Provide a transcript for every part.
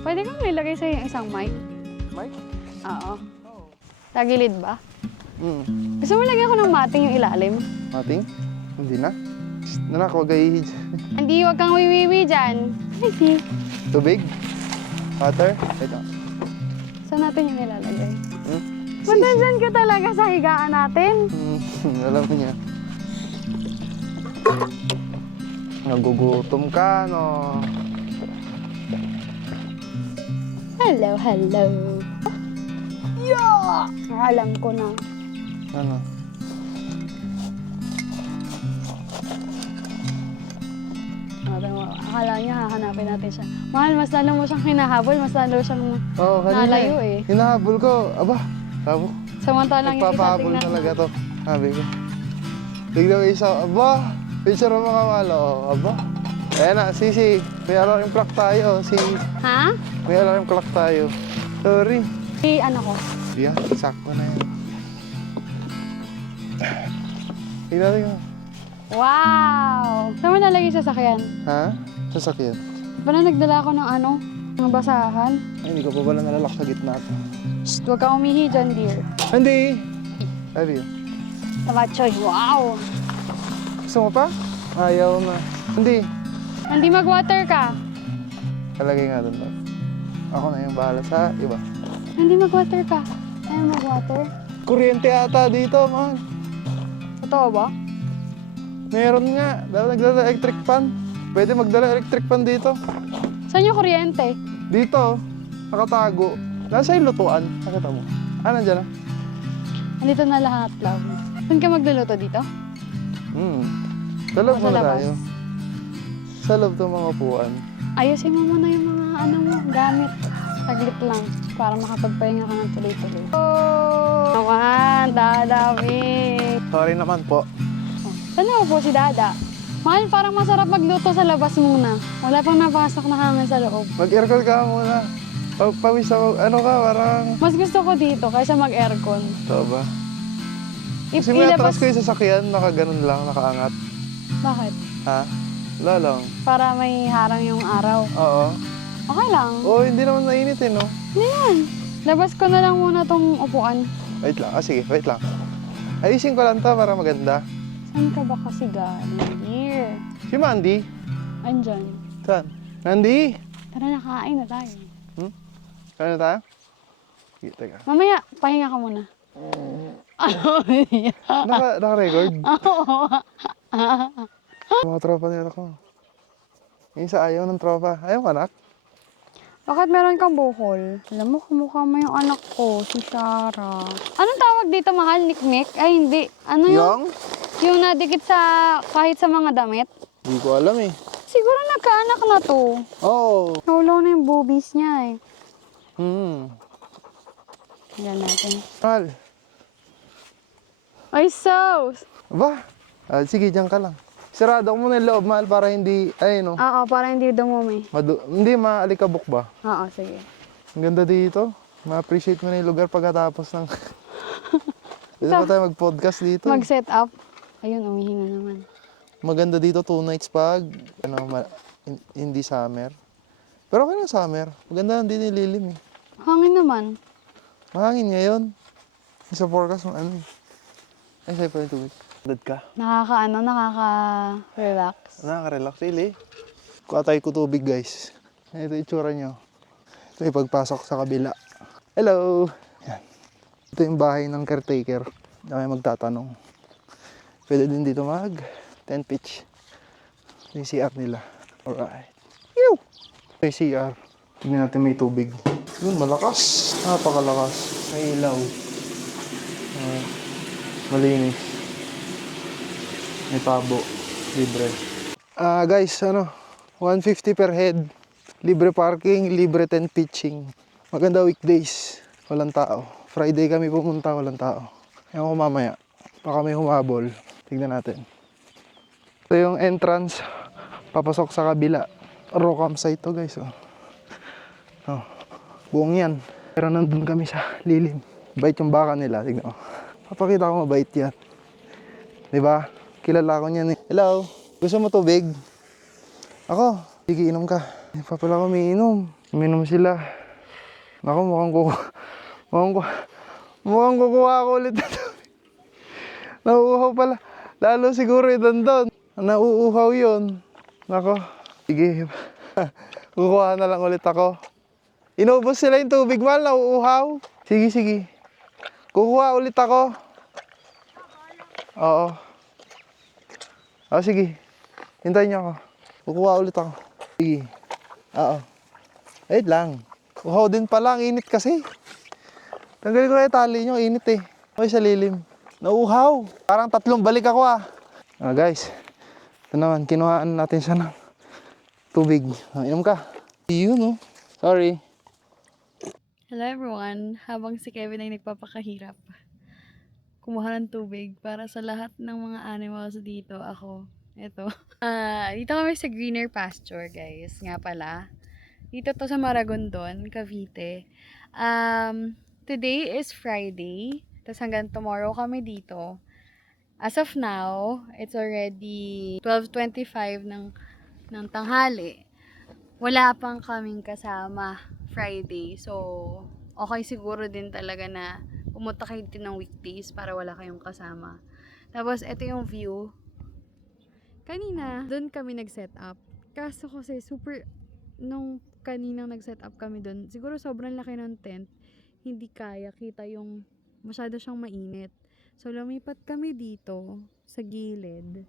Pwede kang nilagay sa'yo yung isang mic? Mic? Oo. Tagilid ba? Mm. Gusto mo lagyan ko ng mating yung ilalim? Mating? Hindi na. Nanak, huwag kayo Hindi, wag kang wiwiwi dyan. Ay, Tubig? Water? Ito. saan natin yung ilalagay? Hmm? Ba't nandyan ka talaga sa higaan natin? Alam niya. Nagugutom ka, no? Hello, hello. Yeah! Alam ko na. Ano? Akala niya hahanapin natin siya. Mahal, mas lalo mo siyang hinahabol, mas lalo siyang Oo, kanina nalayo eh. Hinahabol ko. Aba, tabo. Samantalang yung isa Nagpapahabol tingnan talaga mo. to. Sabi ko. Tignan mo isa. Aba, picture mo mga malo. Aba. Ayan na, Sisi. May alarm clock tayo. Ha? May alarm clock tayo. Sorry. Ano ko? Yan, sakto na yan. Tignan mo. Wow! Saan mo nalagay sa sakyan? Ha? Sasakyan. Pala nagdala ako ng ano? Ng basahan. Ay, hindi ko pa pala nalalak sa gitna. Shh, huwag ka umihi dyan, dear. Hindi! Sabi yun. Tabachoy, wow! Gusto mo pa? Ayaw na. Hindi. Hindi mag-water ka. Kalagay nga doon. Ako na yung bahala sa iba. Hindi mag-water ka. Ayaw mag-water. Kuryente ata dito, man. Totoo ba? Meron nga. Dapat nagdala electric fan. Pwede magdala electric fan dito. Saan yung kuryente? Dito, nakatago. Nasa yung lutuan. Nakita mo. Ah, nandiyan na. Andito na lahat, love. Saan ka magluluto dito? Sa loob O, sa muna labas? tayo. Sa loob itong mga upuan. Ayusin mo muna yung mga ano mo, gamit. Saglit lang, para makapagpahinga ka ng tuloy-tuloy. Oh! Naman, Dadawi! Sorry naman po. Oh, saan na po si Dada? Mahal, parang masarap magluto sa labas muna. Wala pang napasok na hangin sa loob. Mag-aircon ka muna. Pawis ako. Ano ka, parang... Mas gusto ko dito kaysa mag-aircon. Ito ba? Kasi may atras ko yung sasakyan, nakaganon lang, nakaangat. Bakit? Ha? Wala lang. Para may harang yung araw. Oo. Okay lang. Oo, hindi naman mainit no? Ano yan? Labas ko na lang muna tong upuan. Wait lang. Ah, sige, wait lang. Ayusin ko lang to para maganda. Saan ka ba kasi galing? Here. Si Mandy. Andyan. Saan? Mandy! Tara na, kain na tayo. Kaya na tayo? Sige, teka. Mamaya, pahinga ka muna. Naka-record? Oo. Mga tropa nila ko. Yung isa ayaw ng tropa. Ayaw ka, anak? Bakit meron kang buhol? Alam mo, kumukha mo yung anak ko, si Sarah. Anong tawag dito, mahal? Niknik? Ay, hindi. Ano yung? Yung nadikit sa, kahit sa mga damit? Hindi ko alam eh. Siguro nagkaanak na to. Oo. Naulaw na yung boobies niya eh. Tignan natin. Mahal. Ay, sus! Aba? Ah, sige, dyan ka lang. Sarado ko muna yung loob, mahal, para hindi, ay no. Oo, para hindi dumumi. Hindi, maalikabok ba? Oo, sige. Ang ganda dito. Ma-appreciate mo na yung lugar pagkatapos ng... Dito pa tayo mag-podcast dito. Mag-set up. Ayun, umihi na naman. Maganda dito, 2 nights pag, hindi summer. Pero okay na summer. Maganda hindi nililim eh. Hangin naman. Mahangin ngayon. Sa forecast mo, ano eh. Ay, sa'yo pa yung tubig. Dad ka. Nakaka-relax. Nakaka-relax, really. Kuha tayo ko tubig, guys. Ito yung itsura nyo. Ito yung pagpasok sa kabila. Hello! Yan. Ito yung bahay ng caretaker. Na may magtatanong. Pwede din dito mag 10 pitch. Ito yung CR nila. Alright. Ew! Ito yung CR. Tingnan natin may tubig. Yun, malakas. Napakalakas. May ilaw. Malinis. May tabo. Libre. Guys, 150 per head. Libre parking, libre tent pitching. Maganda weekdays. Walang tao. Friday kami pumunta, walang tao. Ewan ko mamaya. Baka may humabol. Tignan natin. Ito yung entrance. Papasok sa kabila. Raw campsite to guys. Buong yan. Pero nandun kami sa lilim. Bait yung baka nila. Tignan mo. Papakita ko mabait yan. Diba? Kilala ko niyan eh. Hello? Gusto mo tubig? Ako? Sige, inom ka. Hindi pa pala ako umiinom. Uminom sila. Ako, mukhang kukuha ako ulit na tubig. Nauuhaw pala. Lalo siguro idandon. Nauuhaw yun. Ako. Sige. Kukuha na lang ulit ako. Inubos sila yung tubig, mahal. Nauuhaw. Sige. Kukuha ulit ako. Oo. Sige. Hintayin niyo ako. Kukuha ulit ako. Sige. Oo. Wait lang. Uhaw din pala. Ang init kasi. Tanggalin ko na yung tali niyo. Init eh. Okay sa lilim. Nauuhaw. Parang 3 balik ako guys. Ito naman. Kinuhaan natin siya ng tubig. Inom ka. Yun Sorry. Hello everyone. Habang si Kevin ay nagpapakahirap, kumuha ng tubig para sa lahat ng mga animals dito. Ako. Ito. Dito kami sa Greener Pasture, guys. Nga pala. Dito to sa Maragondon, Cavite. Today is Friday. Tapos hanggang tomorrow kami dito. As of now, it's already 12:25 ng tanghali. Wala pang kaming kasama Friday. So, okay siguro din talaga na pumunta kayo din ng weekdays para wala kayong kasama. Tapos, ito yung view. Kanina, doon kami nag-set up. Kaso kasi nung kaninang nag-set up kami doon, siguro sobrang laki ng tent. Hindi kaya kita yung masyado siyang mainit. So, lumipat kami dito sa gilid.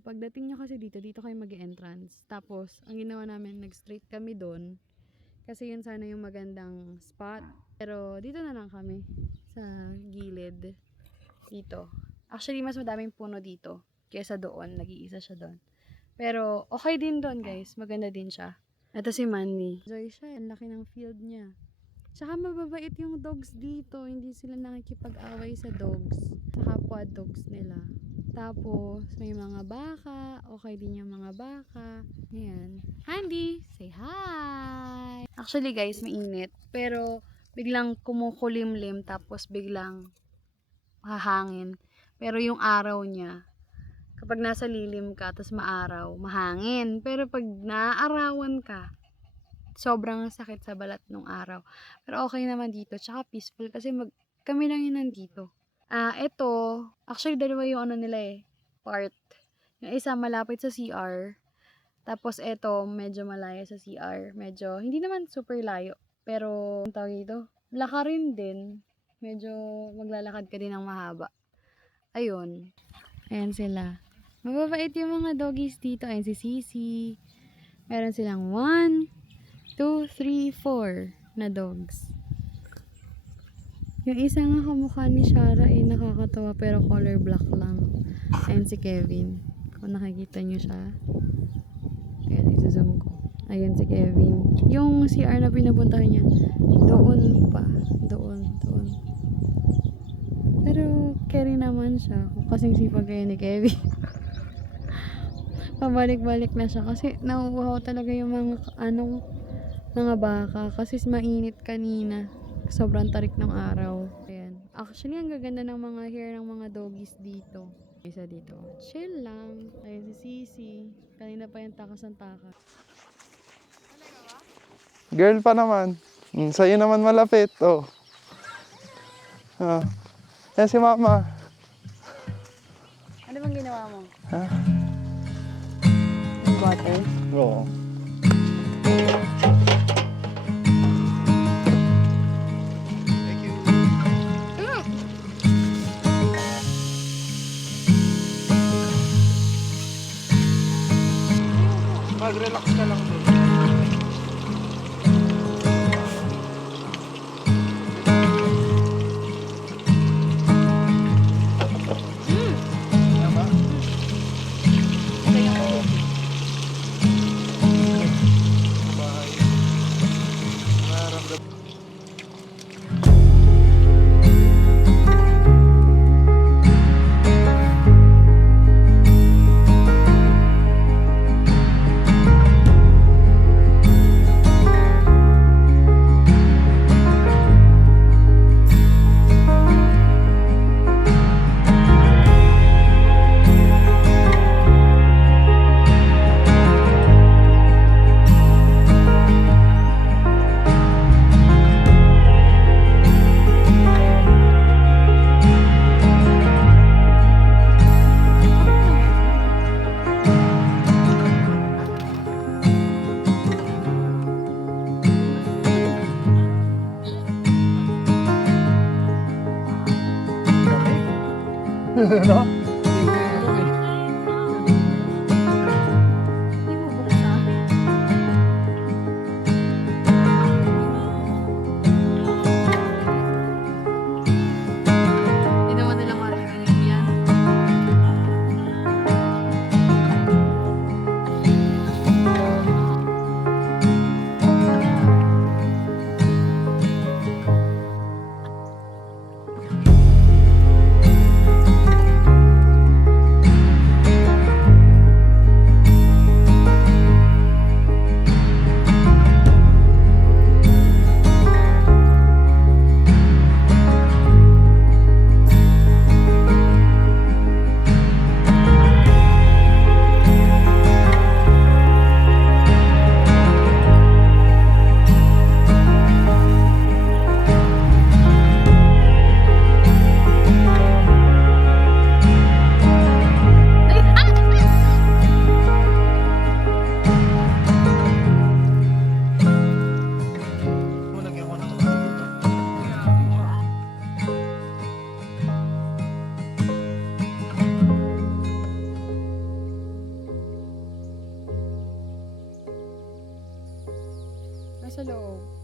Pagdating nyo kasi dito kayo mag-entrance. Tapos, ang ginawa namin, nag-straight kami doon. Kasi yun sana yung magandang spot. Pero, dito na lang kami. Sa gilid. Dito. Actually, mas madaming puno dito. Kesa doon. Nag-iisa siya doon. Pero, okay din doon, guys. Maganda din siya. Ito si Manny. Enjoy siya. Ang laki ng field niya. Tsaka mababait yung dogs dito. Hindi sila nakikipag-away sa dogs. Sa kapwa dogs nila. Tapos, may mga baka. Okay din yung mga baka. Ayan. Handy, say hi! Actually guys, mainit. Pero, biglang kumukulimlim. Tapos, biglang hahangin. Pero yung araw niya, kapag nasa lilim ka, tapos maaraw, mahangin. Pero pag naaarawan ka, sobrang sakit sa balat nung araw. Pero okay naman dito. Tsaka peaceful kasi kami lang yun nandito. Ito, actually dalawa yung nila part. Yung isa malapit sa CR. Tapos ito, medyo malayo sa CR. Medyo, hindi naman super layo. Pero, ang tawag dito, laka rin din. Medyo maglalakad ka din ng mahaba. Ayun. Ayan sila. Mababait yung mga doggies dito. Ayan si Sisi. Meron silang 1, 2, 3, 4 na dogs. Yung isa nga kamukha ni Shara nakakatawa pero color black lang. Ayan si Kevin. Kung nakikita nyo siya. Ayan, isa-zoom ko. Ayan si Kevin. Yung CR na pinupuntahan niya, doon pa. Doon. Pero carry naman siya. Kasing sipag kayo ni Kevin. Pabalik-balik na siya kasi nauuhaw talaga yung mga baka kasi mainit kanina. Sobrang tarik ng araw. Ayan. Actually, ang gaganda ng mga hair ng mga doggies dito. Isa dito. Chill lang. Ayan si Sisi. Kanina pa yung takas ng takas. Girl pa naman. Sa'yo naman malapit. Yan si Mama. Ano bang ginawa mo? Ha? Yung water? Oo. Mag-relax ka lang doon. Tama? no? Hindi mo buksan. Hindi naman nila maririnig yan. Nasa loob.